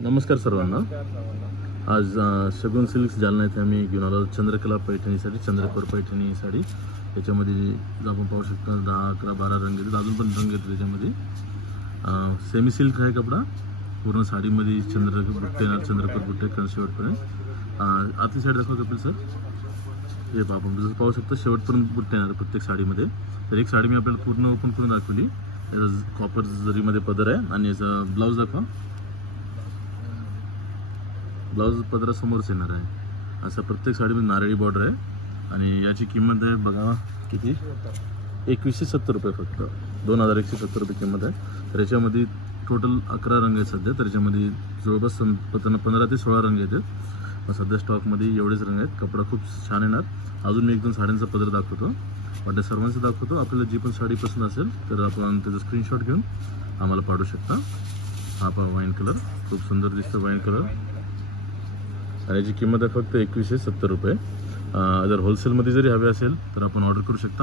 नमस्कार सर्वांना। आज शगुन सिल्क्स जालना येथे आम्ही घेऊन आलो चंद्रकला पैठणीसाठी, चंद्रकोर पैठणी साडी। त्याच्यामध्ये आपण पाहू शकता 10, 11, 12 रंग आहेत, अजून पण रंग आहेत त्याच्यामध्ये। सेमी सिल्क आहे कपडा, पूर्ण साडीमध्ये चंद्रकोर बुट्टे शेवटपर्यंत। आतली साईड दाखवा कपिल सर। हे आपण जसं पाहू शकता शेवटपर्यंत बुट्टे येणार प्रत्येक साडीमध्ये। तर एक साडी मी आपल्याला पूर्ण ओपन करून दाखवली। याचा कॉपर जरीमध्ये पदर आहे आणि याचा ब्लाऊज दाखवा। ब्लाऊज पदरासमोरच येणार आहे। असं प्रत्येक साडीमध्ये नारळी बॉर्डर आहे आणि याची किंमत आहे बघा किती, 2170 रुपये, फक्त 2170 रुपये किंमत आहे। तर याच्यामध्ये टोटल 11 रंग आहेत सध्या। तर याच्यामध्ये जवळपास 15 ते 16 रंग आहेत सध्या स्टॉकमध्ये। एवढेच रंग आहेत, कपडा खूप छान येणार। अजून मी एकदम साड्यांचा पदर दाखवतो, वाटतं सर्वांचं दाखवतो। आपल्याला जी पण साडी पसंत असेल तर आपण त्याचा स्क्रीनशॉट घेऊन आम्हाला पाठवू शकता। हा पहा वाईन कलर, खूप सुंदर दिसतो वाईन कलर आणि याची किंमत आहे फक्त 2170 रुपये। जर होलसेलमध्ये जरी हवे असेल तर आपण ऑर्डर करू शकता।